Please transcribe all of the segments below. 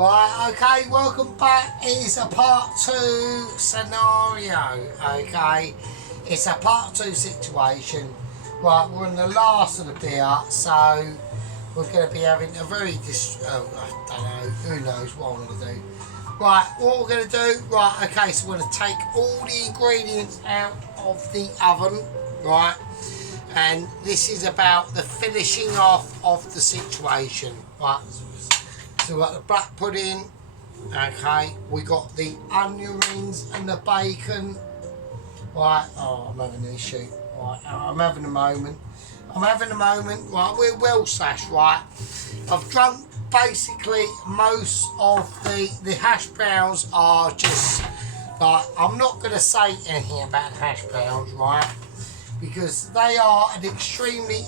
Right, okay, welcome back. It's a part 2 scenario, okay? It's a part 2 situation. Right, we're in the last of the beer, so we're going to be having a very, I don't know, who knows what I'm going to do. Right, what we're going to do, right, okay, so we're going to take all the ingredients out of the oven, right? And this is about the finishing off of the situation, right? So we've got the black pudding, okay, we got the onion rings and the bacon. Right, oh, I'm having an issue. Right, I'm having a moment. Right, we're well slashed, right. I've drunk basically most of the hash browns are just, like, I'm not going to say anything about the hash browns, right, because they are an extremely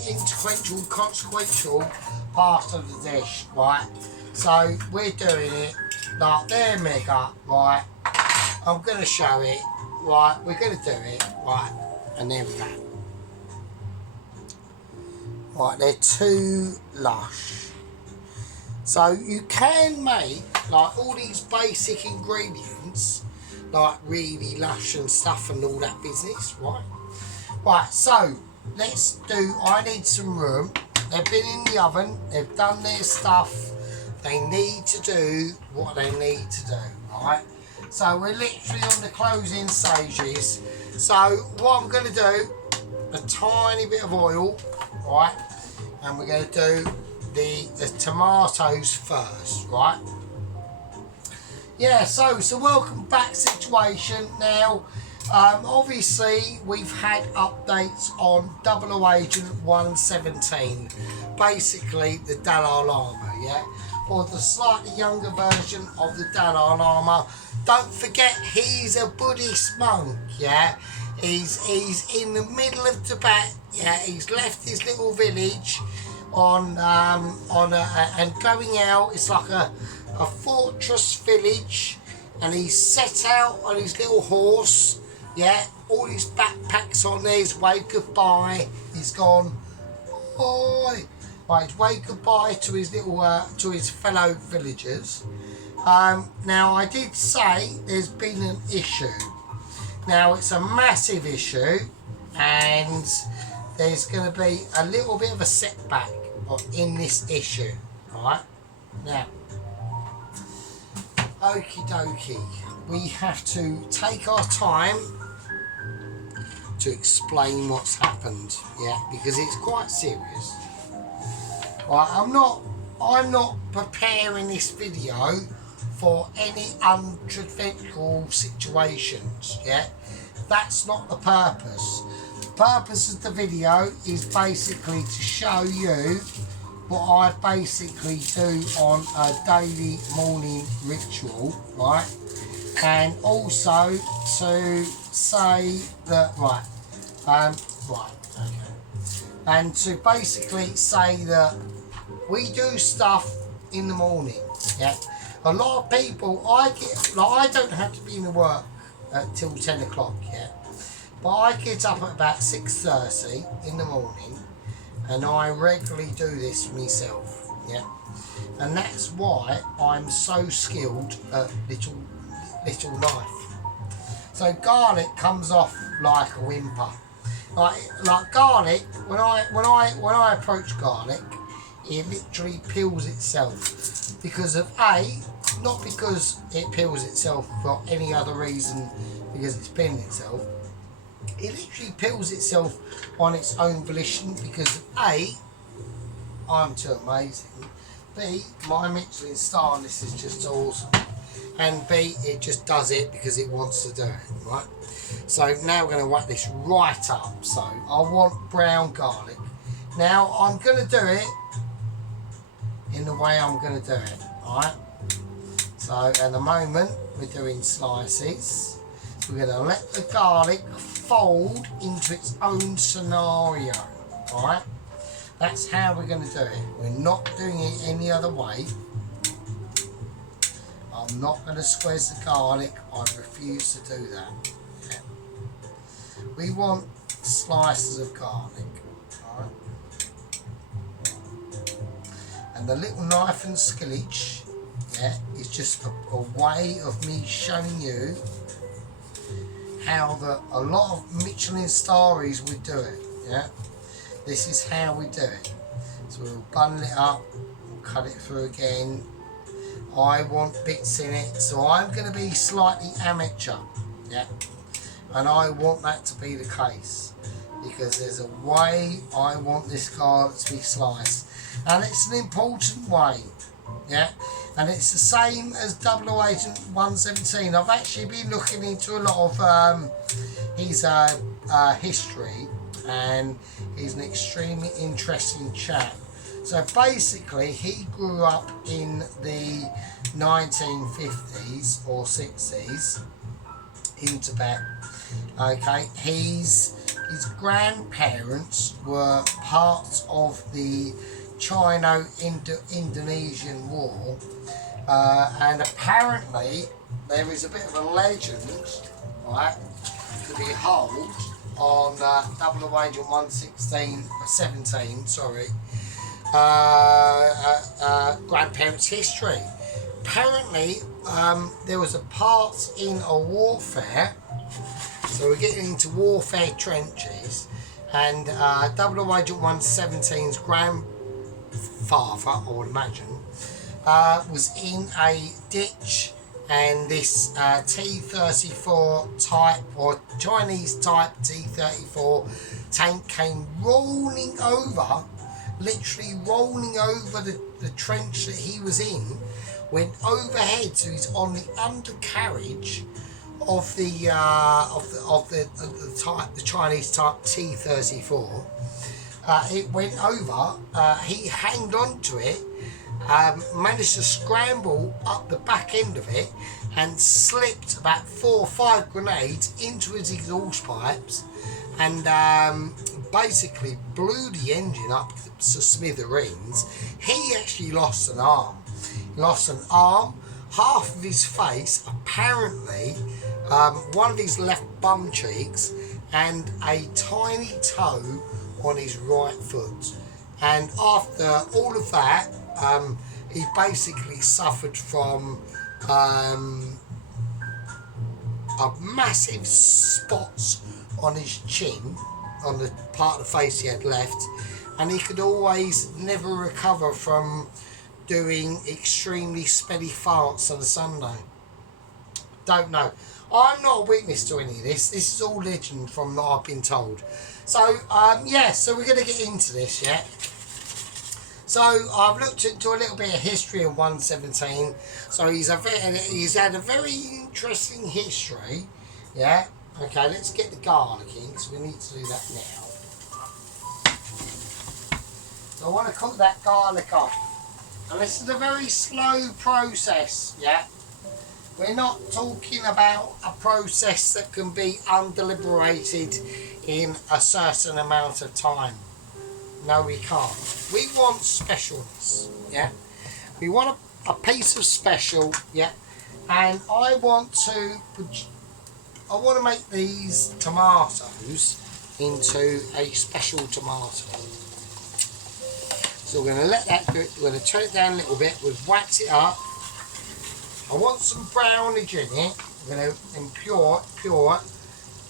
consequential part of the dish, right. So we're doing it like they're mega, right. I'm going to show it, right. We're going to do it, right. And there we go. Right, they're too lush. So you can make like all these basic ingredients like really lush and stuff and all that business, right? Right, so let's do, I need some room. They've been in the oven, they've done their stuff. They need to do what they need to do, right? So we're literally on the closing stages. So what I'm going to do, a tiny bit of oil, right? And we're going to do the tomatoes first, right? Yeah, so welcome back situation. Now, obviously we've had updates on 00 Agent 117, basically the Dalai Lama, yeah? Or the slightly younger version of the Dalai Lama. Don't forget, he's a Buddhist monk, yeah? He's in the middle of Tibet, yeah? He's left his little village and going out. It's like a fortress village, and he's set out on his little horse, yeah? All his backpacks on there. He's waved goodbye. He's gone, bye. Right, he's waved goodbye to his little to his fellow villagers. Now I did say there's been an issue. Now it's a massive issue, and there's going to be a little bit of a setback in this issue. Right now, okie dokie, we have to take our time to explain what's happened, yeah, because it's quite serious. Right, I'm not preparing this video for any unconventional situations, yeah? That's not the purpose. The purpose of the video is basically to show you what I basically do on a daily morning ritual, right? And also to say that, right, okay. And to basically say that we do stuff in the morning, yeah? A lot of people, I don't have to be in the work till 10 o'clock, yeah? But I get up at about 6:30 in the morning, and I regularly do this myself, yeah? And that's why I'm so skilled at little knife. So garlic comes off like a whimper. Like garlic, when I approach garlic, it literally peels itself because of not because it peels itself for any other reason, because it's peeling itself. It literally peels itself on its own volition because I'm too amazing. B, my Michelin star on this is just awesome. And B, it just does it because it wants to do it, right? So now we're going to whack this right up. So I want brown garlic. Now I'm going to do it in the way I'm going to do it, right? So at the moment we're doing slices. We're going to let the garlic fold into its own scenario, right? That's how we're going to do it. We're not doing it any other way. I'm not going to squeeze the garlic. I refuse to do that. Yeah. We want slices of garlic, right? And the little knife and skillage yeah, is just a way of me showing you how a lot of Michelin stories would do it. Yeah, this is how we do it. So we'll bundle it up, we'll cut it through again. I want bits in it, so I'm going to be slightly amateur, yeah, and I want that to be the case because there's a way I want this garlic to be sliced, and it's an important way, yeah, and it's the same as 008 117. I've actually been looking into a lot of his history, and he's an extremely interesting chap. So basically, he grew up in the 1950s or 60s in Tibet. Okay, his grandparents were part of the Chino-Indonesian War, and apparently there is a bit of a legend, right, to behold on 008 116 17. Sorry. Grandparents' history. Apparently, there was a part in a warfare, so we're getting into warfare trenches, and 008 117's grandfather, I would imagine, was in a ditch, and this T-34 type, or Chinese type T-34 tank came rolling over, literally rolling over the trench that he was in, went overhead, so he's on the undercarriage of the Chinese type T-34. It went over. He hanged on to it, managed to scramble up the back end of it, and slipped about 4 or 5 grenades into his exhaust pipes, and basically blew the engine up to smithereens. He actually lost an arm. Half of his face, apparently, one of his left bum cheeks, and a tiny toe on his right foot. And after all of that, he basically suffered from massive spots on his chin, on the part of the face he had left, and he could always never recover from doing extremely smelly farts on a Sunday. Don't know. I'm not a witness to any of this. This is all legend from what I've been told. So, yeah, so we're going to get into this, yeah? So, I've looked into a little bit of history of 117. So, he's had a very interesting history, yeah? Okay, let's get the garlic in, because we need to do that now. So, I want to cook that garlic up. And this is a very slow process, yeah? We're not talking about a process that can be undeliberated in a certain amount of time. No, we can't. We want specialness, yeah? We want a piece of special, yeah? And I want to make these tomatoes into a special tomato. So we're going to let that do it. We're going to turn it down a little bit. We've waxed it up. I want some brownage in it. We're going to impure it,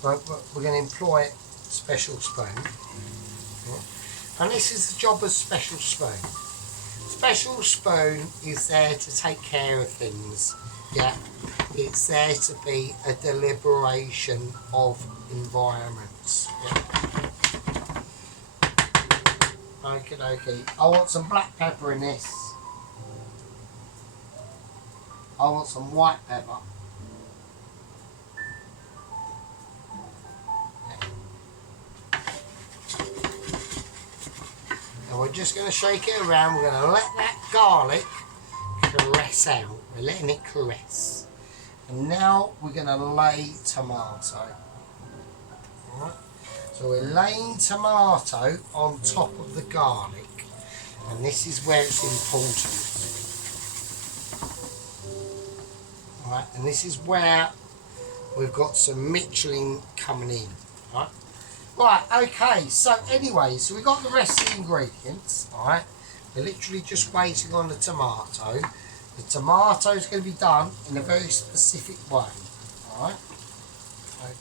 but we're going to employ a special spoon. And this is the job of special spoon. Special spoon is there to take care of things. Yeah, it's there to be a deliberation of environments. Yeah. Okay. I want some black pepper in this. I want some white pepper. And we're just going to shake it around. We're going to let that garlic caress out. We're letting it caress. And now we're going to lay tomato. Alright. So we're laying tomato on top of the garlic. And this is where it's important. Right, and this is where we've got some Michelin coming in. Right, okay, so anyway, so we've got the rest of the ingredients, alright. We're literally just waiting on the tomato. The tomato's going to be done in a very specific way. Alright? Okay.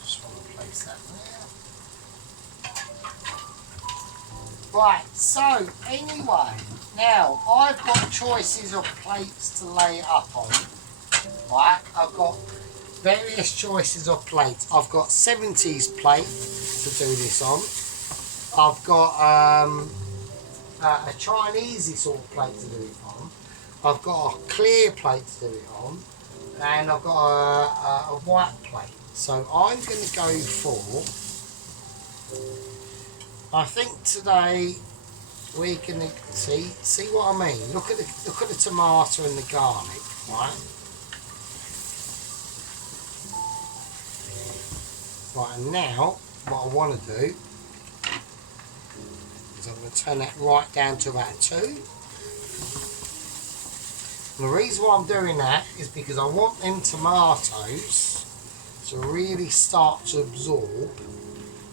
Just want to place that there. Right, so anyway, now I've got choices of plates to lay it up on. Right, I've got various choices of plates. I've got 70s plate to do this on. I've got a Chinese sort of plate to do it on. I've got a clear plate to do it on, and I've got a white plate. So I'm going to go for, I think today we're going to see what I mean. Look at the tomato and the garlic, right? Right, and now what I want to do is I'm going to turn that right down to about 2. And the reason why I'm doing that is because I want them tomatoes to really start to absorb,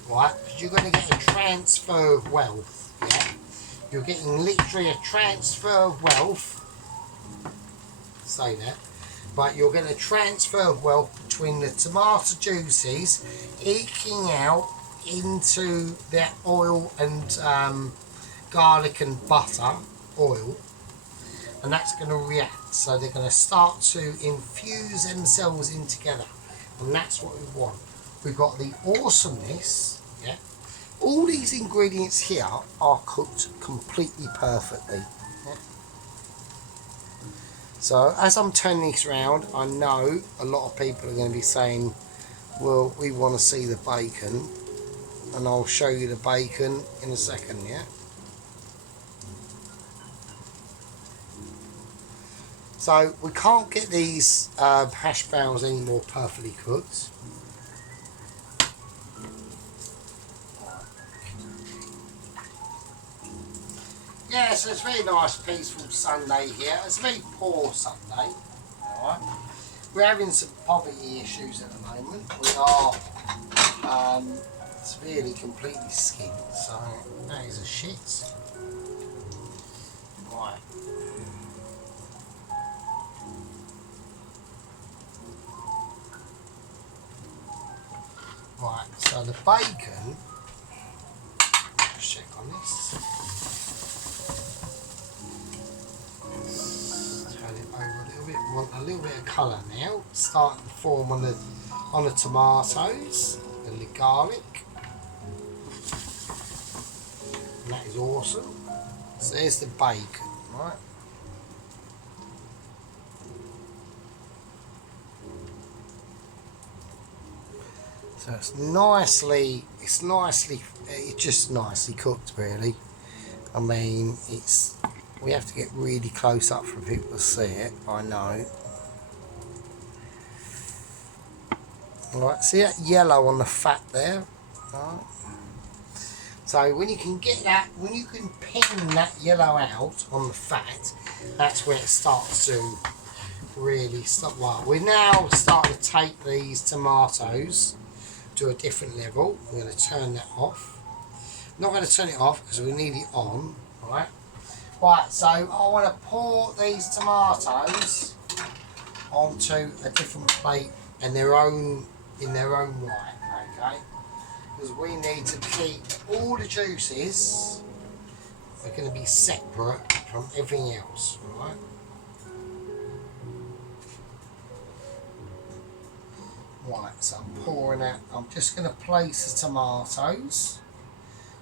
right? Because you're going to get a transfer of wealth, yeah? You're getting literally a transfer of wealth, say that, but you're getting a transfer of wealth between the tomato juices eking out into that oil and garlic and butter oil, and that's going to react. So they're going to start to infuse themselves in together, and that's what we want. We've got the awesomeness, yeah. All these ingredients here are cooked completely perfectly. Yeah? So as I'm turning this around, I know a lot of people are going to be saying, well, we want to see the bacon, and I'll show you the bacon in a second, yeah? So we can't get these hash browns any more perfectly cooked. Yeah, so it's a very nice, peaceful Sunday here. It's a very poor Sunday. Alright. We're having some poverty issues at the moment. We are severely completely skinned, so that is a shit. Right. Right, so the bacon, let's check on this. Turn it over a little bit. We want a little bit of colour now, starting to form on the tomatoes and the garlic. And that is awesome. So there's the bacon, right? So it's just nicely cooked, really. I mean, we have to get really close up for people to see it, I know. Alright, see that yellow on the fat there? Right. So when you can get that, when you can pin that yellow out on the fat, that's where it starts to really stop. Well, we're now starting to take these tomatoes to a different level. We're going to turn that off. Not going to turn it off because we need it on, right? Right, so I want to pour these tomatoes onto a different plate in their own right, okay? Because we need to keep all the juices are going to be separate from everything else, right? Right, so I'm pouring out. I'm just going to place the tomatoes.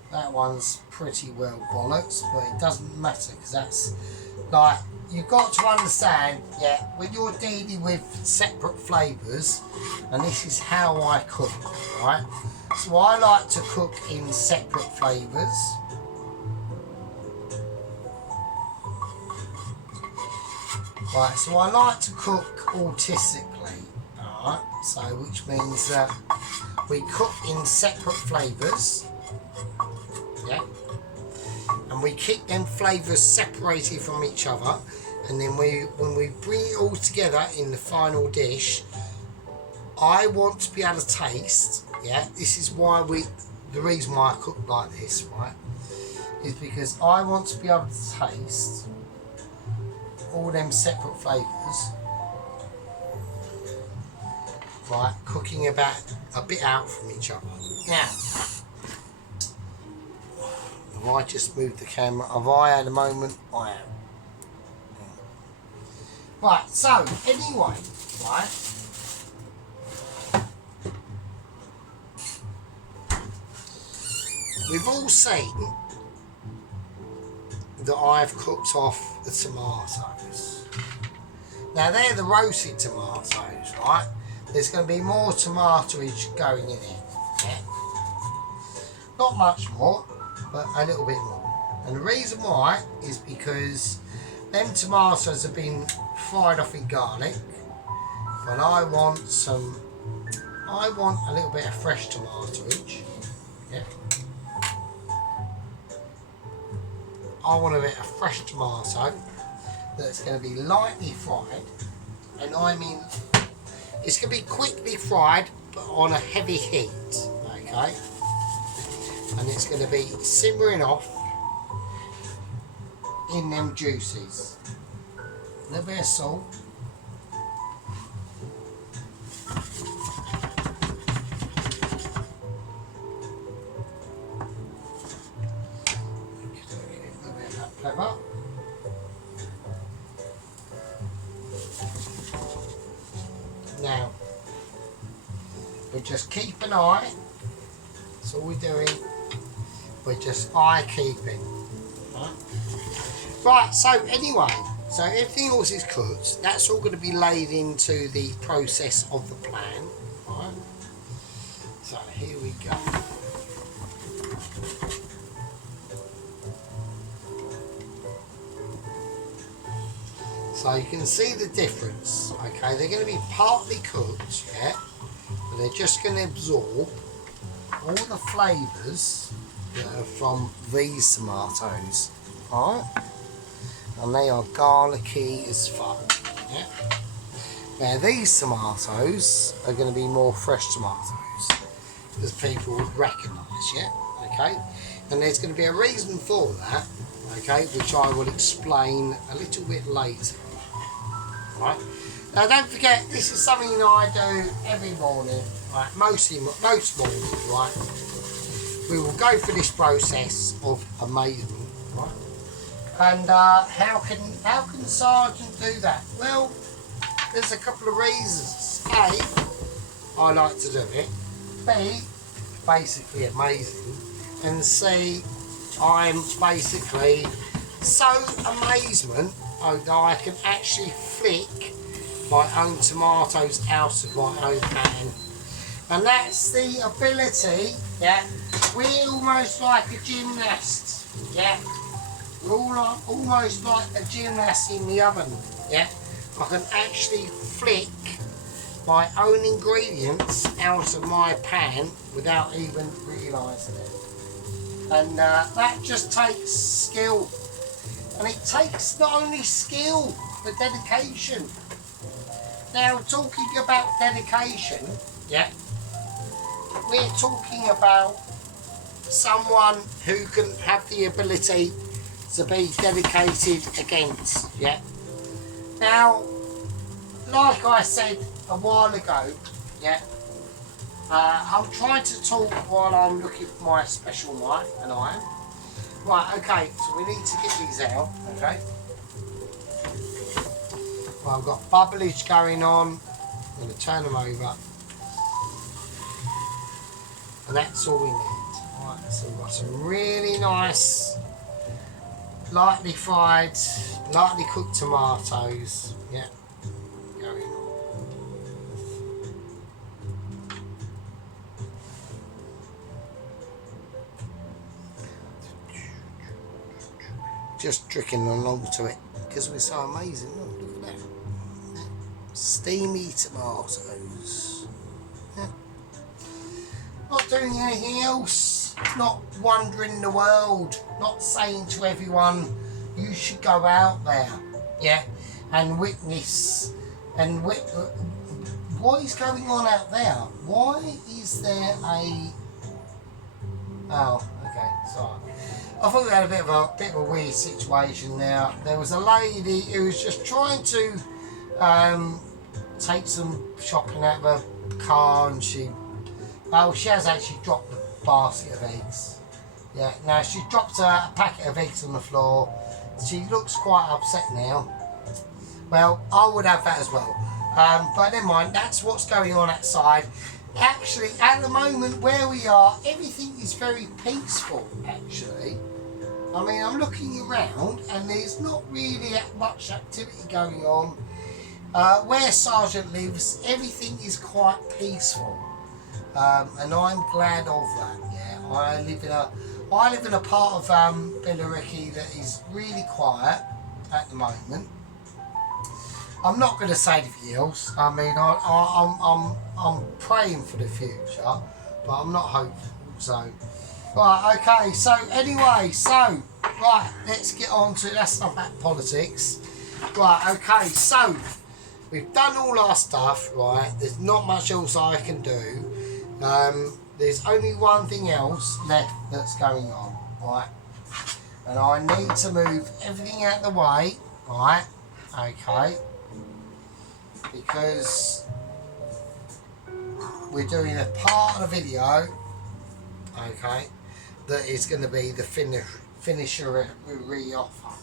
That one's pretty well bollocks, but it doesn't matter because that's like, you've got to understand, yeah, when you're dealing with separate flavours, and this is how I cook, right? So I like to cook in separate flavours. Right, so I like to cook autistically, alright? So which means that we cook in separate flavours, yeah? And we keep them flavours separated from each other, and then when we bring it all together in the final dish, I want to be able to taste, Yeah, this is why the reason why I cook like this, right, is because I want to be able to taste all them separate flavours, right, cooking about a bit out from each other. Now, have I just moved the camera? Have I had a moment? I am. Right, so anyway, right, we've all seen that I've cooked off the tomatoes. Now they're the roasted tomatoes, right? There's going to be more tomatoage going in it. Yeah? Not much more, but a little bit more. And the reason why is because them tomatoes have been fried off in garlic, but I want a little bit of fresh tomatoage. Yeah. I want a bit of fresh tomato that's going to be lightly fried, and I mean it's going to be quickly fried but on a heavy heat, okay? And it's going to be simmering off in them juices. A little bit of salt. Pepper. Now, we just keep an eye. That's all we're doing. We're just eye keeping. Right, so anyway, so everything else is cooked. That's all going to be laid into the process of the plan. Right. So here we go. So you can see the difference, okay? They're going to be partly cooked, yeah? But they're just going to absorb all the flavours that are from these tomatoes, alright? And they are garlicky as fuck, yeah? Now these tomatoes are going to be more fresh tomatoes, as people would recognise, yeah? Okay? And there's going to be a reason for that, okay, which I will explain a little bit later. Right. Now don't forget, this is something that I do every morning, right? Most mornings, right? We will go through this process of amazement, right? And how can Sergeant do that? Well, there's a couple of reasons. A, I like to do it. B, basically amazing. And C, I'm basically so amazement that I can actually flick my own tomatoes out of my own pan. And that's the ability, yeah, we're almost like a gymnast, yeah, we're all almost like a gymnast in the oven, yeah, I can actually flick my own ingredients out of my pan without even realising it. And that just takes skill. And it takes not only skill, but dedication. Now, talking about dedication, yeah, we're talking about someone who can have the ability to be dedicated against, yeah. Now, like I said a while ago, yeah, I'm trying to talk while I'm looking for my special knife and iron. Right, okay, so we need to get these out, okay? Well, I've got bubblage going on. I'm going to turn them over. And that's all we need. Alright, so we've got some really nice, lightly fried, lightly cooked tomatoes. Yeah, going on. Just tricking along to it because we're so amazing. Oh, look at that. Steamy tomatoes. Yeah. Not doing anything else. Not wandering the world. Not saying to everyone, you should go out there, yeah, and witness and what is going on out there? Why is there a... Oh, okay, sorry. I thought we had a bit of a weird situation now. There was a lady who was just trying to take some shopping out of her car, and she has actually dropped the basket of eggs. Yeah, now she dropped a packet of eggs on the floor. She looks quite upset now. Well, I would have that as well. But never mind, that's what's going on outside. Actually, at the moment where we are, everything is very peaceful, actually. I mean, I'm looking around and there's not really that much activity going on. Where Sergeant lives, everything is quite peaceful. And I'm glad of that, yeah. I live in a part of Billericay that is really quiet at the moment. I'm not going to say anything else. I mean, I'm praying for the future, but I'm not hopeful. So, right, okay. So anyway, right, let's get on to that's not about politics. Right, okay. So we've done all our stuff. Right, there's not much else I can do. There's only one thing else left that's going on. Right, and I need to move everything out of the way. Right, okay. Because we're doing a part of the video, okay, that is going to be the finisher offer.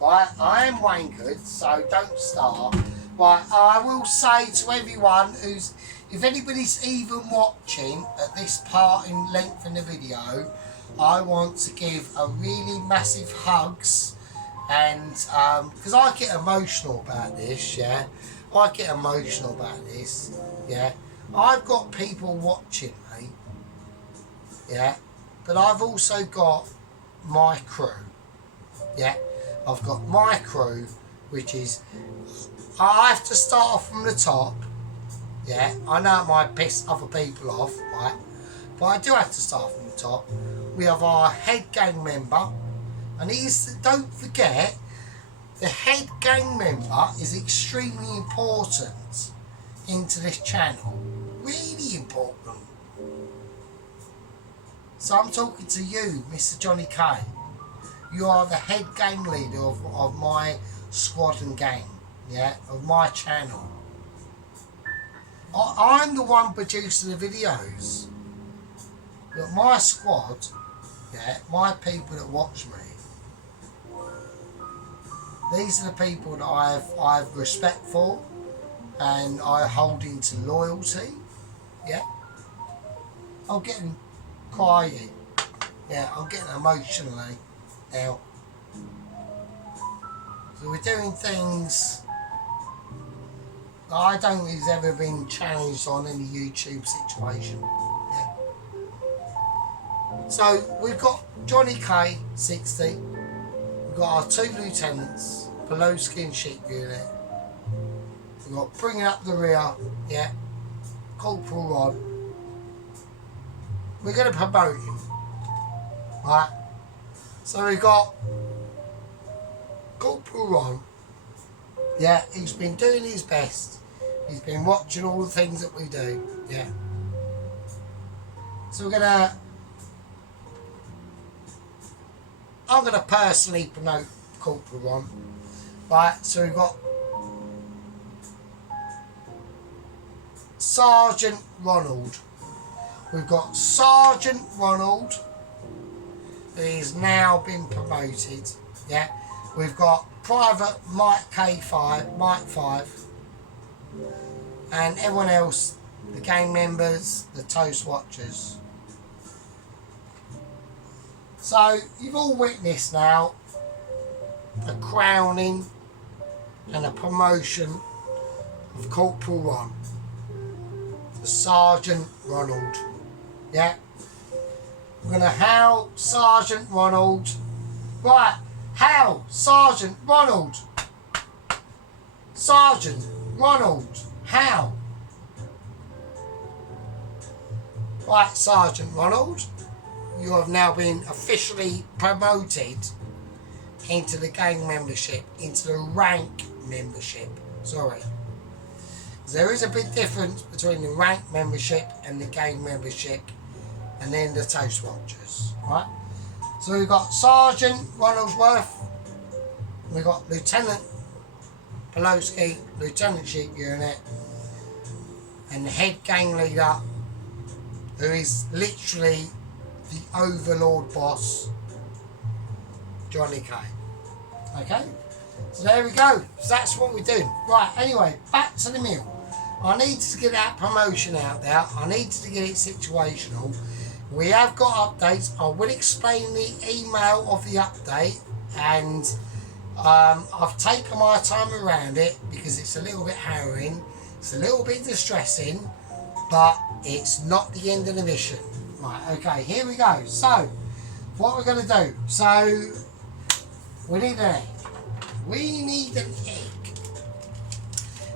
Right, I am wankered, so don't start. Right, I will say to everyone who's, if anybody's even watching at this part in length in the video, I want to give a really massive hugs, and because I get emotional about this, yeah. I get emotional about this, yeah. I've got people watching me, yeah, but I've also got my crew, yeah. I've got my crew, which is, I have to start off from the top, yeah. I know it might piss other people off, right, but I do have to start from the top. We have our head gang member, and don't forget, the head gang member is extremely important into this channel. Really important. So I'm talking to you, Mr. Johnny K. You are the head gang leader of my squad and gang, yeah, of my channel. I'm the one producing the videos. But my squad, yeah, my people that watch me, these are the people that I have respect for, and I hold into loyalty. Yeah, I'm getting crying. Yeah, I'm getting emotionally now. So we're doing things that I don't think has ever been challenged on any YouTube situation. Yeah. So we've got Johnny K 60. We've got our two lieutenants, Poloski and Sheep Unit. We've got bringing up the rear, yeah, Corporal Rod. We're going to promote him, right? So we've got Corporal Rod, yeah, he's been doing his best. He's been watching all the things that we do, yeah. So I'm going to personally promote Corporal Ron. Right, so we've got Sergeant Ronald. We've got Sergeant Ronald, who has now been promoted. Yeah, we've got Private Mike K5, Mike 5, and everyone else, the gang members, the Toast Watchers. So you've all witnessed now the crowning and a promotion of Corporal Ron to Sergeant Ronald. Yeah, we're going to hail Sergeant Ronald. Right, hail Sergeant Ronald. Sergeant Ronald, hail. Right, Sergeant Ronald, you have now been officially promoted into the gang membership, into the rank membership. Sorry. There is a big difference between the rank membership and the game membership, and then the Toast Watchers, right? So we've got Sergeant Ronaldsworth, we've got Lieutenant Pulowski, Lieutenant Sheep Unit, and the head gang leader, who is literally the overlord boss, Johnny K. Okay? So there we go. So that's what we're doing. Right, anyway, back to the mill. I need to get that promotion out there. I need to get it situational. We have got updates. I will explain the email of the update, and I've taken my time around it because it's a little bit harrowing. It's a little bit distressing, but it's not the end of the mission. Right, okay, here we go. So, what we're going to do. So, we need an egg. We need an egg.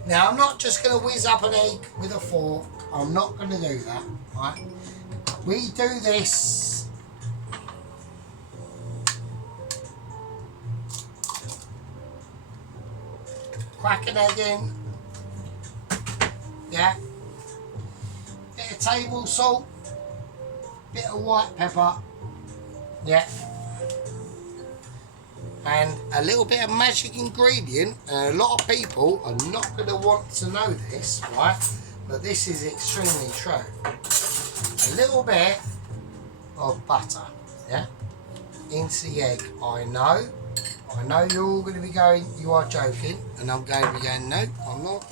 Now, I'm not just going to whiz up an egg with a fork. I'm not going to do that, right? We do this crack an egg in, yeah, bit of table salt, bit of white pepper, yeah, and a little bit of magic ingredient. And a lot of people are not going to want to know this, right? But this is extremely true. A little bit of butter, yeah, into the egg. I know you're all going to be going, you are joking, and I'm going to be going, no, I'm not.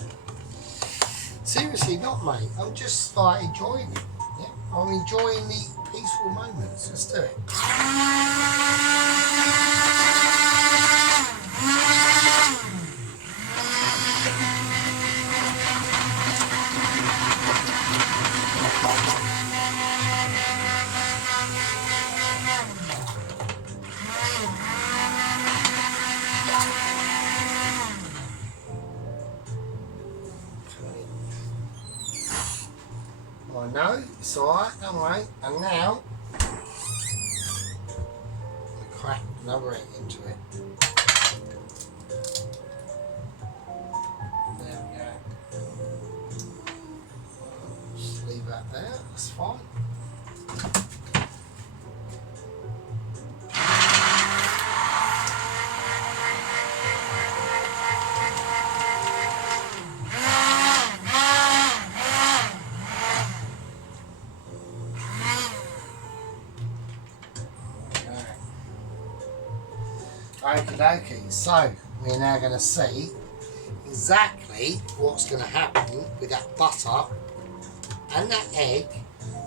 Seriously not, mate. I'm just like enjoying it. Yeah, I'm enjoying the peaceful moments. Let's do it. I know, it's alright, don't worry. And now, we crack another egg into it. There we go. Just leave that there, that's fine. Okie dokie, so we're now going to see exactly what's going to happen with that butter and that egg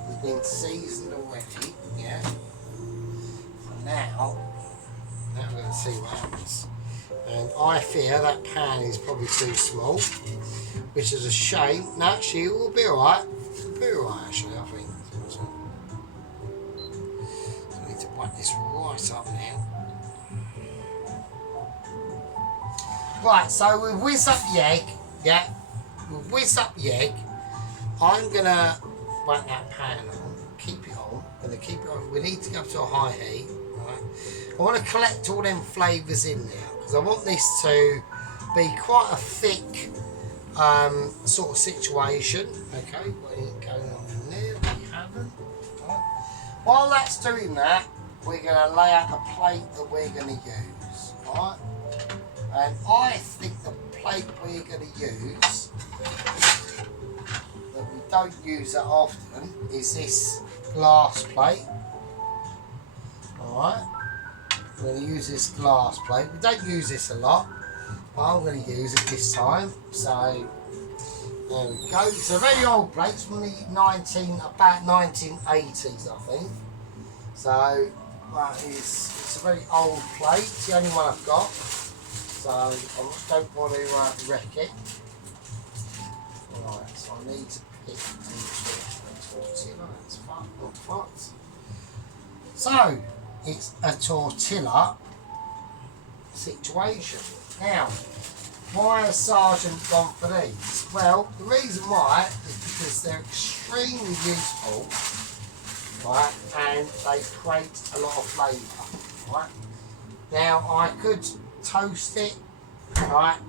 has been seasoned already, yeah. So now we're going to see what happens. And I fear that pan is probably too small, which is a shame. No, actually it will be alright. It'll be alright actually, I think. So I need to whack this right up now. Right, so we've whizzed up the egg, yeah, we've whizzed up the egg. I'm going to whack that pan on, keep it on, we need to go up to a high heat, right. I want to collect all them flavours in there, because I want this to be quite a thick sort of situation, okay, what is going on in there, we haven't, right. While that's doing that, we're going to lay out the plate that we're going to use, right. And I think the plate we're going to use, that we don't use that often, is this glass plate. Alright, we're going to use this glass plate. We don't use this a lot, but I'm going to use it this time. So, there we go. It's a very old plate, it's from the about 1980s, I think. So, it's a very old plate, it's the only one I've got. So I don't want to wreck it. Right, so I need to pick a tortilla. That's fun, not fucked. So it's a tortilla situation. Now, why has Sergeant gone for these? Well, the reason why is because they're extremely useful, right, and they create a lot of flavour, right. Now I could toast it, right,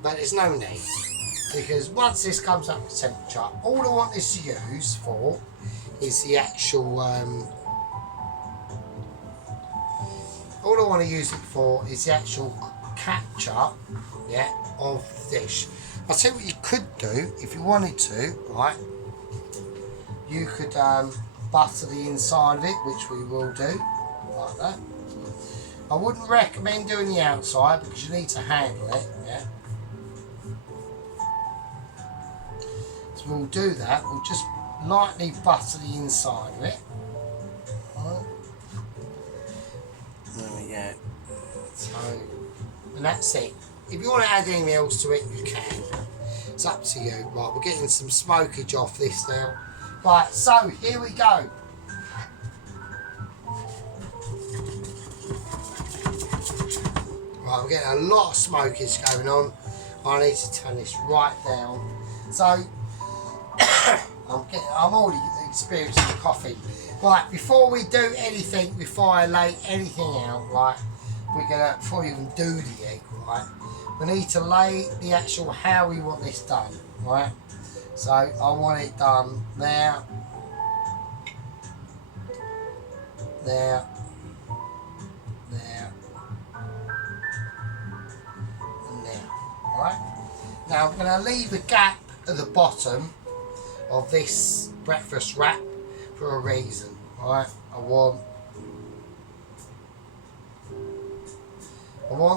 but there's no need. because once this comes up to temperature, all I want this to use for is the actual all I want to use it for is the actual capture, yeah, of the dish. I'll tell you what you could do if you wanted to, right? You could butter the inside of it, which we will do, like that. I wouldn't recommend doing the outside because you need to handle it, yeah. So we'll do that. We'll just lightly butter the inside of it. Right. There we go. So, and that's it. If you want to add anything else to it, you can. It's up to you. Right, we're getting some smokage off this now. Right, so here we go. Right, we're getting a lot of smokage going on. I need to turn this right down. So, I'm already experiencing coughing. Right, before we do anything, before I lay anything out, right, we're gonna, before we even do the egg, right, we need to lay the actual how we want this done, right? So I want it done there, there, there, and there, right? Now I'm gonna leave a gap at the bottom of this breakfast wrap for a reason, right? I want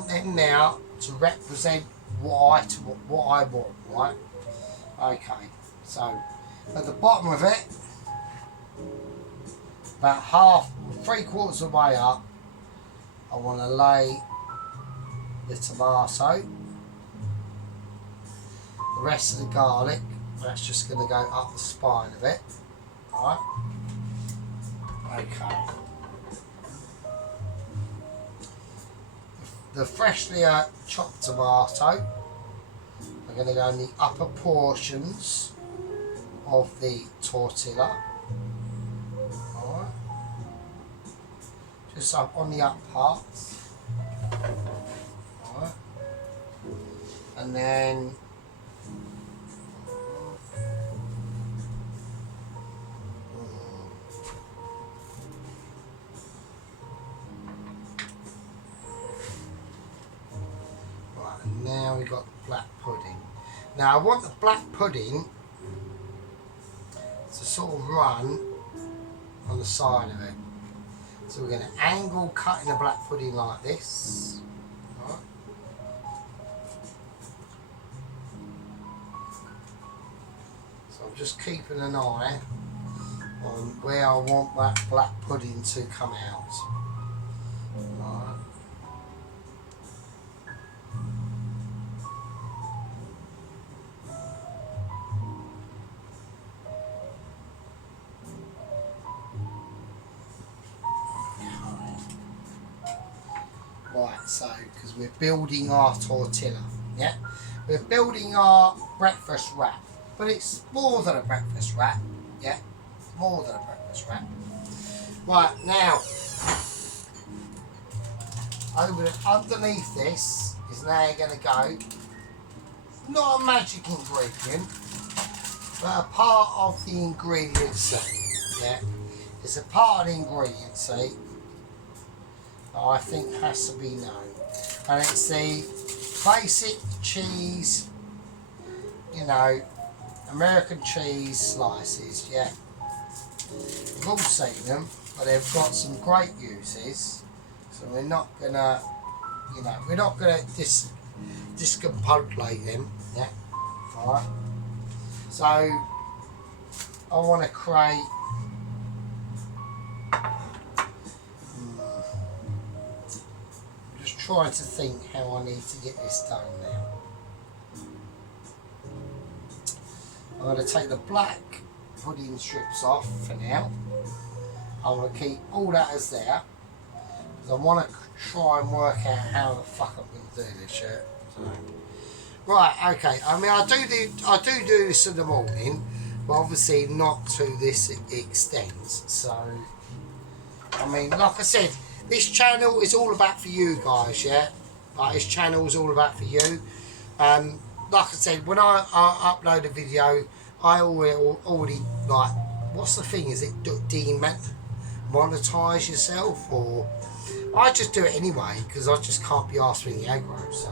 them now to represent what I want, right? Okay, so at the bottom of it, about half, 3/4 of the way up, I want to lay the tomato. The rest of the garlic, that's just going to go up the spine of it, right? Okay. The freshly chopped tomato are going to go in the upper portions of the tortilla. Alright. Just up on the up parts. Alright. And then now we've got the black pudding. Now I want the black pudding to sort of run on the side of it. So we're going to angle cutting the black pudding like this. Right. So I'm just keeping an eye on where I want that black pudding to come out. Right. Right, so because we're building our tortilla, yeah, we're building our breakfast wrap, but it's more than a breakfast wrap, yeah, more than a breakfast wrap. Right, now underneath this is now going to go not a magic ingredient, but a part of the ingredients. Yeah, it's a part of the ingredients I think has to be known, and it's the basic cheese, you know, American cheese slices. Yeah, we've all seen them, but they've got some great uses, so we're not gonna, you know, we're not gonna discombobulate them. Yeah, all right. So I want to create. Trying to think how I need to get this done now. I'm going to take the black pudding strips off for now. I'm going to keep all that as there, because I want to try and work out how the fuck I'm going to do this. Yeah. So, right, okay. I mean, I do this in the morning, but obviously not to this extent. So, I mean, like I said, this channel is all about for you guys, yeah? Like, this channel is all about for you. like I said, when I upload a video, I already like, what's the thing? Is it demonetize yourself, or I just do it anyway because I just can't be asked for any aggro. So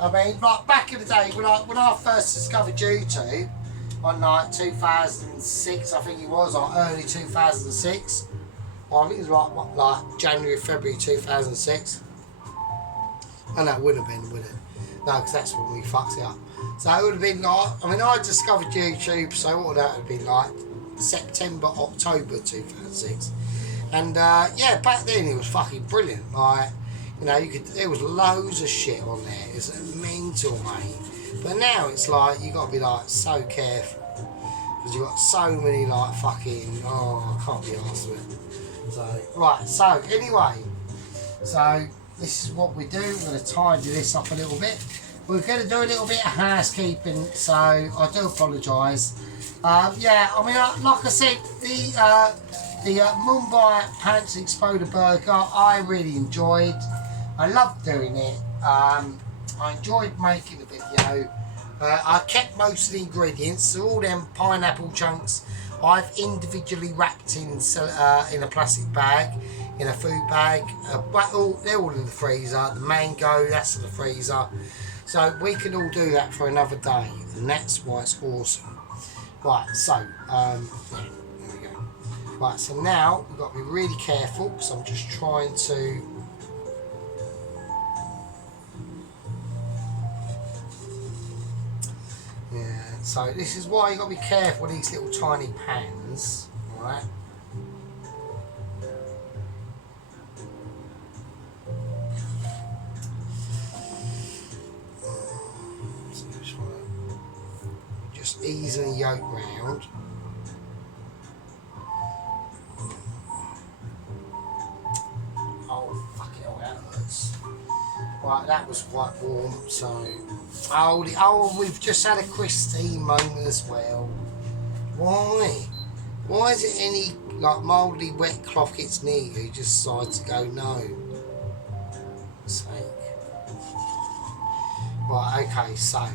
I mean, like back in the day when I first discovered YouTube on like 2006, I think it was, or early 2006. Well, I think it was like January, February 2006. And that would have been, wouldn't it? No, because that's when we fucked it up. So it would have been like, I mean, I discovered YouTube, so what would that have been like? September, October 2006. And yeah, back then it was fucking brilliant. Like, you know, there was loads of shit on there. It was mental, mate. But now it's like, you got to be like so careful. Because you've got so many like fucking, oh, I can't be arsed with it. So, right, so anyway. So, this is what we do. We're going to tidy this up a little bit. We're going to do a little bit of housekeeping, so I do apologise. Yeah, I mean, like I said, the Mumbai Pants Exploder Burger, I really enjoyed. I loved doing it. I enjoyed making the video. I kept most of the ingredients, so all them pineapple chunks I've individually wrapped in a plastic bag, in a food bag. But they're all in the freezer. The mango, that's in the freezer. So we can all do that for another day, and that's why it's awesome. Right, so, yeah, there we go. Right, so now we've got to be really careful, because I'm just trying to... Yeah, so this is why you've got to be careful with these little tiny pans, right? Easing the yolk round. Oh, fuck it, oh, that hurts. Right, that was quite warm, so... Oh, we've just had a Christine moment as well. Why? Why is it any, like, mildly wet cloth gets near you, just decide to go no? For sake. Right, okay, so...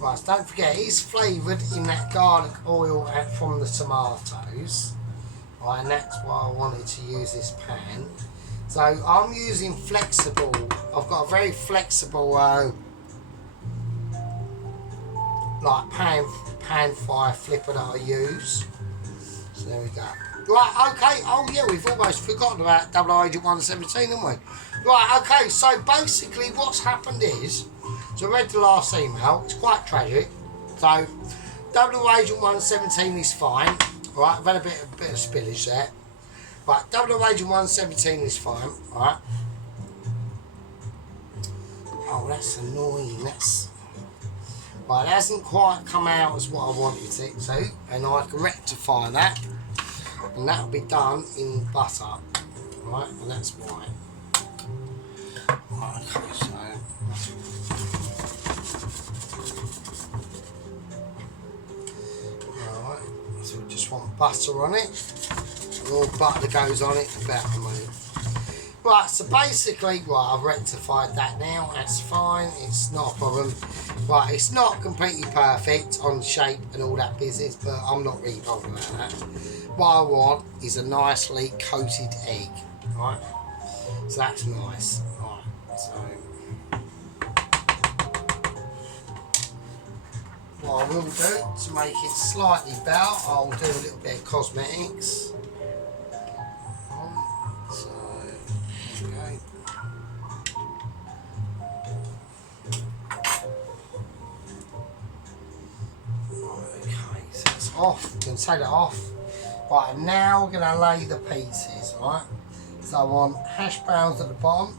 Right, so don't forget, it's flavoured in that garlic oil from the tomatoes. Right, and that's why I wanted to use this pan. So I'm using flexible, I've got a very flexible like pan fire flipper that I use. So there we go. Right, okay, oh yeah, we've almost forgotten about Double Agent 117, haven't we? Right, okay, so basically what's happened is, so I read the last email, it's quite tragic. So, Double Agent 117 is fine. Right, I've had a bit of spillage there. Right, Double Agent 117 is fine. Right. Oh, that's annoying. That's... Right, it hasn't quite come out as what I wanted it to. And I can rectify that. And that'll be done in butter. Right, and that's why. Right, okay, so... So we just want butter on it. The more butter that goes on it, the better, mate. Right, so basically, right, I've rectified that now. That's fine. It's not a problem. Right, it's not completely perfect on shape and all that business, but I'm not really bothered about that. What I want is a nicely coated egg. Right, so that's nice. Right, so... What I will do to make it slightly better, I'll do a little bit of cosmetics. So, there we go. Right, okay, so it's off. You can take it off. Right, and now we're going to lay the pieces, right? So I want hash browns at the bottom.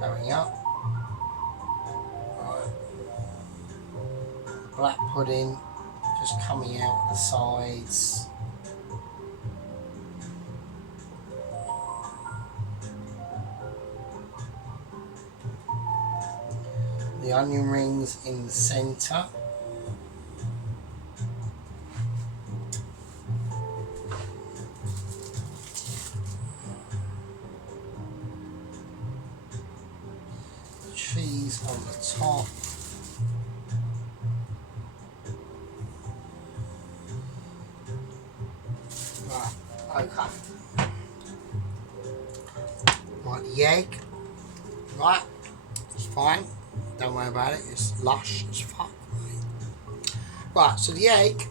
Going up. Black pudding just coming out the sides. the onion rings in the centre. The cheese on the top. Right, okay. Right, the egg. Right, it's fine. Don't worry about it. It's lush as fuck. Right, so the egg.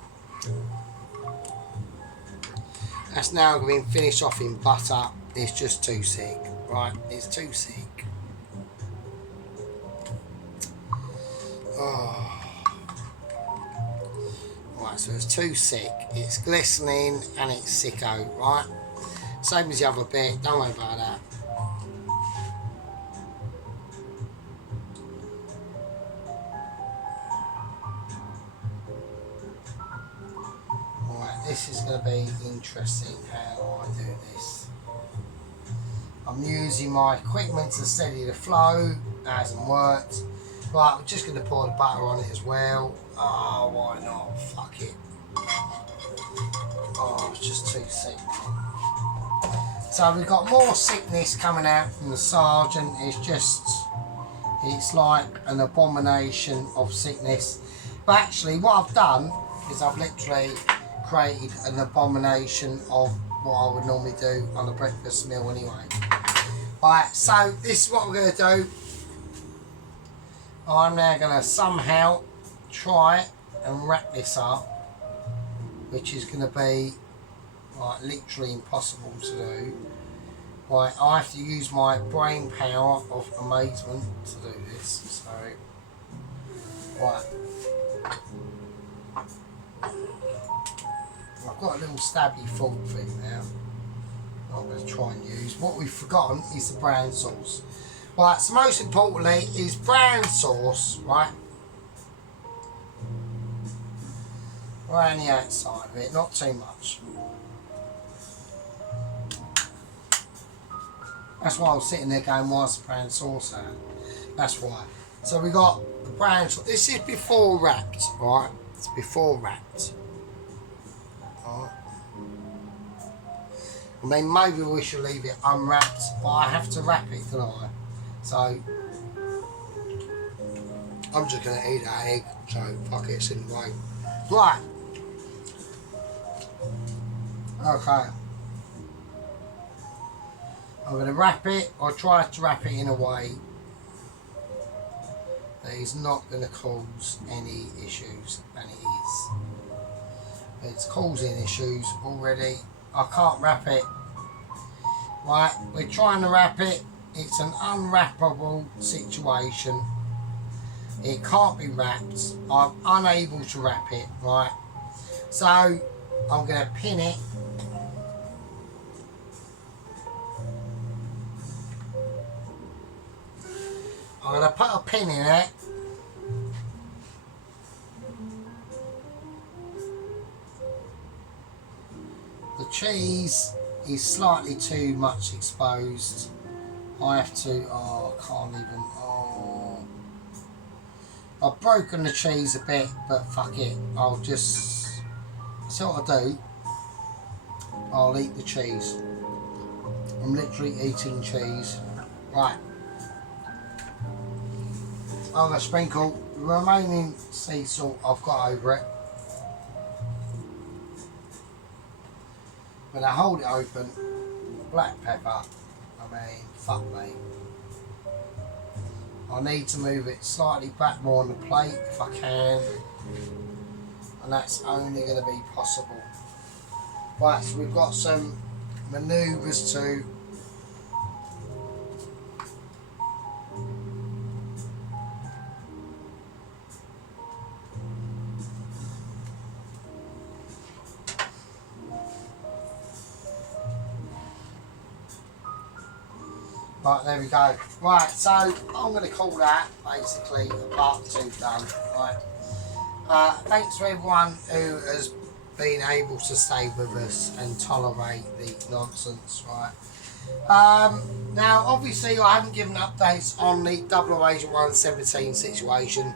That's now going to finish off in butter. It's just too sick. Right, it's too sick. Oh. Right, so it's too sick. It's glistening and it's sicko, right? Same as the other bit. Don't worry about that. This is going to be interesting how I do this. I'm using my equipment to steady the flow. It hasn't worked. Right, we're just going to pour the butter on it as well. Oh, why not? Fuck it. Oh, it's just too sick. So we've got more sickness coming out from the sergeant. It's like an abomination of sickness. But actually, what I've done is I've literally created an abomination of what I would normally do on a breakfast meal anyway. Right, so this is what we're going to do. I'm now going to somehow try and wrap this up, which is going to be like literally impossible to do. Right, I have to use my brain power of amazement to do this. So, right. I've got a little stabby fork thing now I'm going to try and use. What we've forgotten is the brown sauce. Right, so most importantly is brown sauce, right? Around the outside of it, not too much. That's why I was sitting there going, why's the brown sauce out? That's why. So we got the brown sauce. This is before wrapped, right? It's before wrapped. I mean, maybe we should leave it unwrapped, but I have to wrap it, don't I? So, I'm just going to eat that egg, so fuck it, it's in the way. Right. Okay. I'm going to wrap it, or try to wrap it in a way that is not going to cause any issues, and it is. It's causing issues already. I can't wrap it. Right, we're trying to wrap it. It's an unwrappable situation. It can't be wrapped. I'm unable to wrap it, right? So, I'm going to pin it. I'm going to put a pin in it. The cheese is slightly too much exposed. I have to, oh, I can't even, oh. I've broken the cheese a bit, but fuck it. I'll just, that's what I do. I'll eat the cheese. I'm literally eating cheese. Right. I'm going to sprinkle the remaining sea salt I've got over it. When I hold it open, black pepper, I mean, fuck me. I need to move it slightly back more on the plate if I can, and that's only going to be possible. Right, so we've got some manoeuvres to right, there we go. Right, so I'm going to call that basically a part 2 done. Right. Thanks to everyone who has being able to stay with us and tolerate the nonsense, right? Now, obviously, I haven't given updates on the 00 117 situation.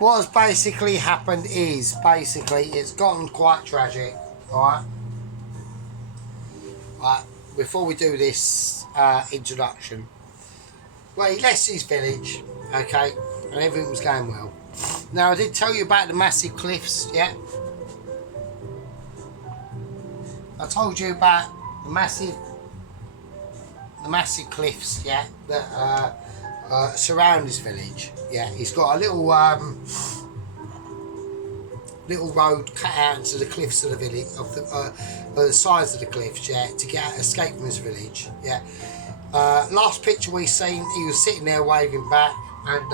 What has basically happened is, it's gotten quite tragic, right? Right, before we do this introduction, well, he left his village, okay, and everything was going well. Now, I did tell you about the massive cliffs, yeah? I told you about the massive cliffs, yeah, that surround this village. Yeah, he's got a little road cut out into the cliffs of the village, the sides of the cliffs, yeah, to escape from his village. Yeah. Last picture we seen, he was sitting there waving back, and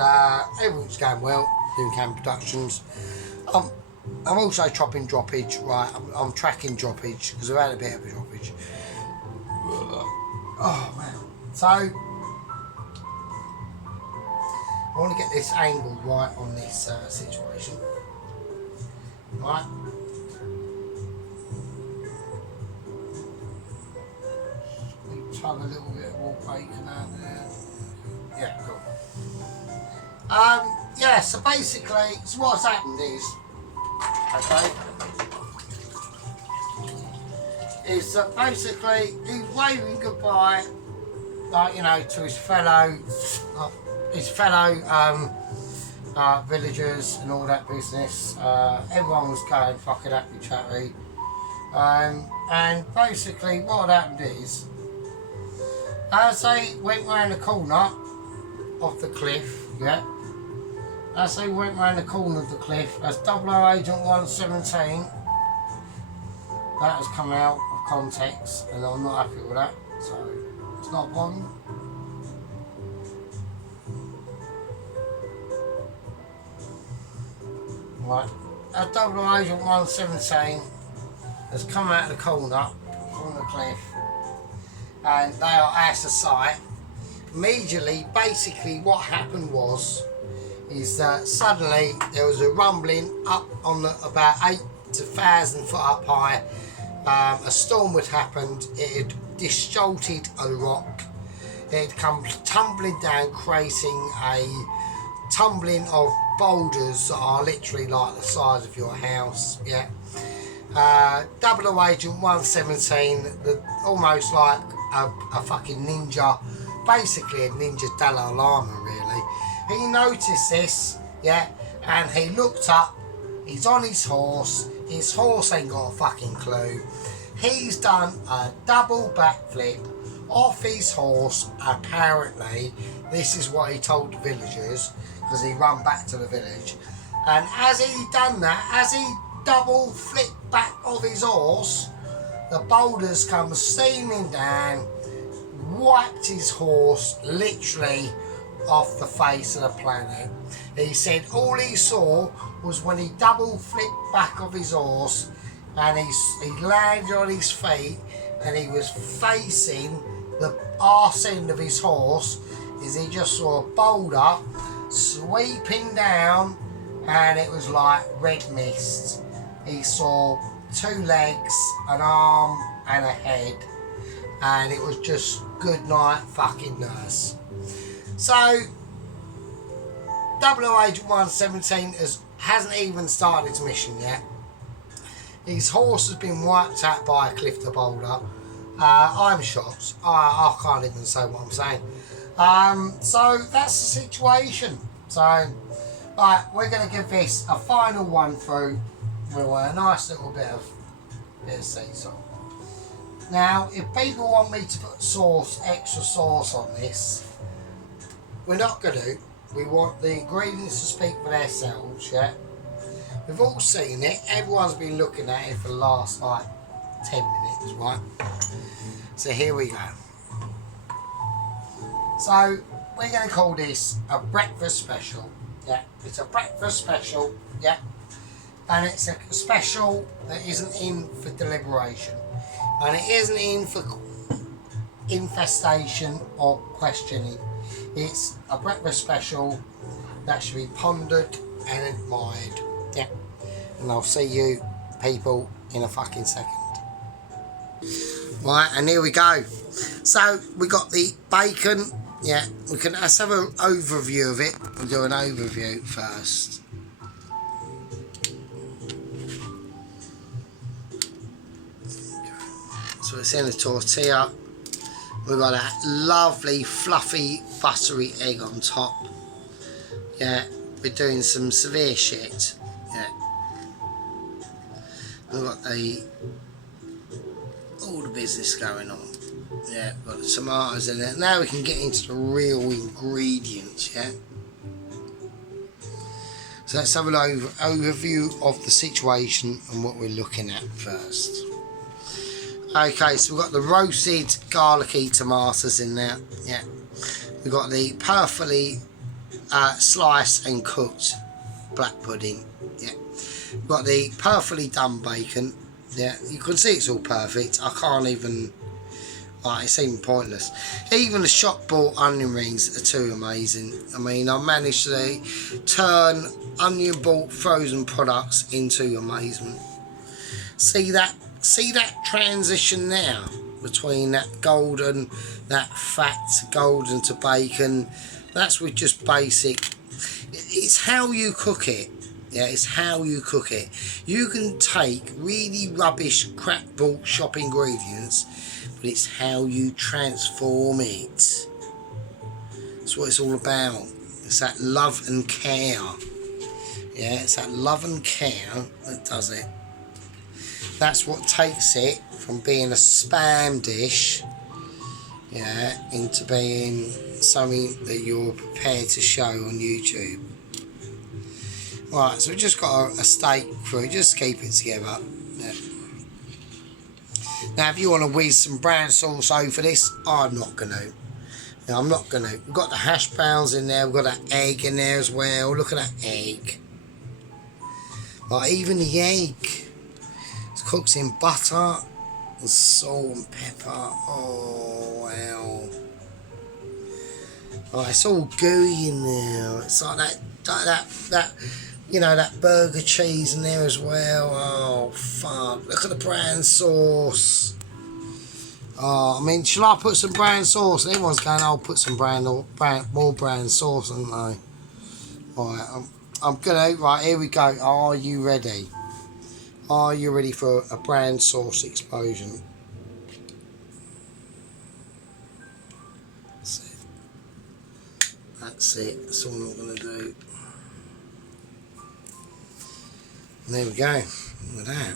everything's going well. Doing Cam Productions. I'm also chopping droppage, right? I'm tracking droppage because I've had a bit of a droppage. Oh man! So I want to get this angle right on this situation, right? We tug a little bit of raw bacon out there. Yeah, cool. Yeah, so basically, so what's happened is, okay, is that basically he's waving goodbye, like, you know, to his fellow villagers and all that business. Everyone was going fucking happy chatty, and basically what had happened is, as they went round the corner of the cliff, yeah. As they went round the corner of the cliff, as 00 Agent 117, that has come out of context, and I'm not happy with that, so it's not a problem. Right, as 00 Agent 117 has come out of the corner from the cliff, and they are out of sight. Immediately, basically what happened is that suddenly there was a rumbling up on the, about 8 to 1,000 foot up high. A storm had happened. It had disjolted a rock. It had come tumbling down, creating a tumbling of boulders that are literally like the size of your house. Yeah. 00 Agent 117, almost like a fucking ninja, basically a ninja Dalai Lama, really. He noticed this, yeah, and he looked up. He's on his horse ain't got a fucking clue. He's done a double backflip off his horse, apparently. This is what he told the villagers, because he run back to the village. And as he done that, as he double flipped back off his horse, the boulders come steaming down, wiped his horse literally off the face of the planet. He said all he saw was when he double flipped back off his horse, and he landed on his feet, and he was facing the arse end of his horse, is he just saw a boulder sweeping down, and it was like red mist. He saw 2 legs, an arm and a head, and it was just good night fucking nurse. So 00 Agent 117 hasn't even started his mission yet. His horse has been wiped out by a cliff to boulder. I'm shocked. I can't even say what I'm saying. So that's the situation. So, right, we're going to give this a final one through with a nice little bit of sea salt. Now, if people want me to put extra sauce on this, we're not going to. We want the ingredients to speak for themselves, yeah? We've all seen it. Everyone's been looking at it for the last, like, 10 minutes, right? So here we go. So, we're going to call this a breakfast special, yeah? It's a breakfast special, yeah? And it's a special that isn't in for deliberation. And it isn't in for infestation or questioning. It's a breakfast special that should be pondered and admired. Yeah. And I'll see you people, in a fucking second. Right, and here we go. So we got the bacon. Yeah, let's have an overview of it. We'll do an overview first. So it's in a tortilla. We've got that lovely, fluffy, buttery egg on top. Yeah, we're doing some severe shit. Yeah. We've got all the business going on. Yeah, we've got the tomatoes in it. Now we can get into the real ingredients, yeah? So let's have an overview of the situation and what we're looking at first. Okay, so we've got the roasted garlicky tomatoes in there. Yeah, we've got the perfectly sliced and cooked black pudding. Yeah, we've got the perfectly done bacon. Yeah, you can see it's all perfect. I can't even. It's even pointless. Even the shop bought onion rings are too amazing. I mean, I managed to turn onion bought frozen products into amazement. See that transition now between that fat golden to bacon. That's with just basic. It's how you cook it. Yeah, it's how you cook it. You can take really rubbish crap bought shop ingredients, but it's how you transform it. That's what it's all about. It's that love and care. Yeah, it's that love and care that does it. That's what takes it from being a spam dish, yeah, into being something that you're prepared to show on YouTube. Right, so we've just got a steak through, just keep it together. Yeah. Now, if you want to whiz some brown sauce over this, I'm not going to. No, I'm not going to. We've got the hash browns in there, we've got that egg in there as well. Look at that egg. Like, even the egg. It's cooked in butter and salt and pepper. Oh, wow. Oh, it's all gooey in there. It's like that, you know, that burger cheese in there as well. Oh, fuck. Look at the brown sauce. Oh, I mean, shall I put some brown sauce? Everyone's going, I'll put some more brown sauce, aren't I? Right, I'm gonna, right, here we go. Are you ready? Are you ready for a brown sauce explosion? That's it. That's it. That's all I'm going to do. And there we go. Look at that.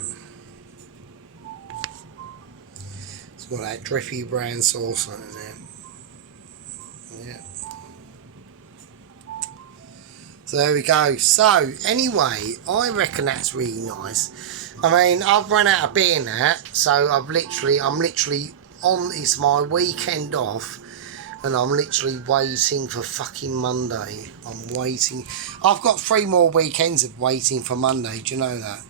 It's got that drippy brown sauce on it there. Yeah. So there we go. So anyway, I reckon that's really nice. I mean, I've run out of beer now, so I'm literally on. It's my weekend off, and I'm literally waiting for fucking Monday. I'm waiting. I've got 3 more weekends of waiting for Monday. Do you know that?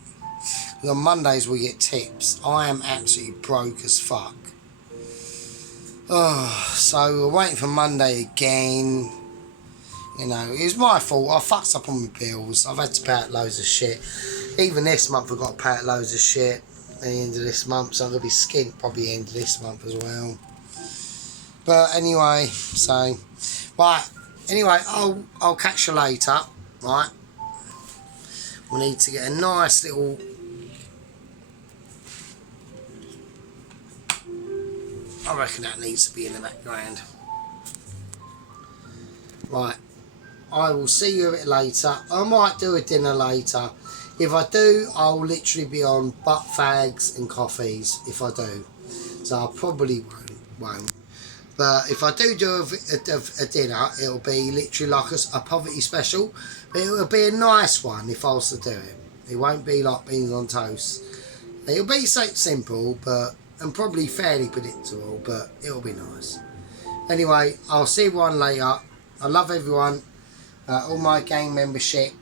And on Mondays we get tips. I am absolutely broke as fuck. Oh, so we're waiting for Monday again. You know, it's my fault. I fucked up on my bills. I've had to pay out loads of shit. Even this month I've got to pay out loads of shit at the end of this month, so I'm going to be skint probably the end of this month as well. But anyway, so, right, anyway, I'll catch you later, right? We need to get a nice little, I reckon that needs to be in the background. Right, I will see you a bit later. I might do a dinner later. If I do, I'll literally be on butt fags and coffees, if I do. So I probably won't. But if I do a dinner, it'll be literally like a poverty special. But it'll be a nice one if I was to do it. It won't be like beans on toast. It'll be so simple, and probably fairly predictable, but it'll be nice. Anyway, I'll see everyone later. I love everyone. All my gang membership.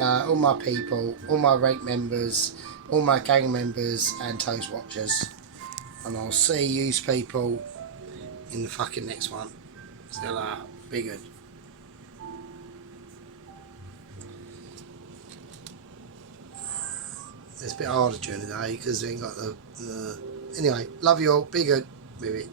All my people, all my rate members, all my gang members and toast watchers. And I'll see you people in the fucking next one. See you later. Be good. It's a bit harder during the day because we ain't got the... Anyway, love you all. Be good with it.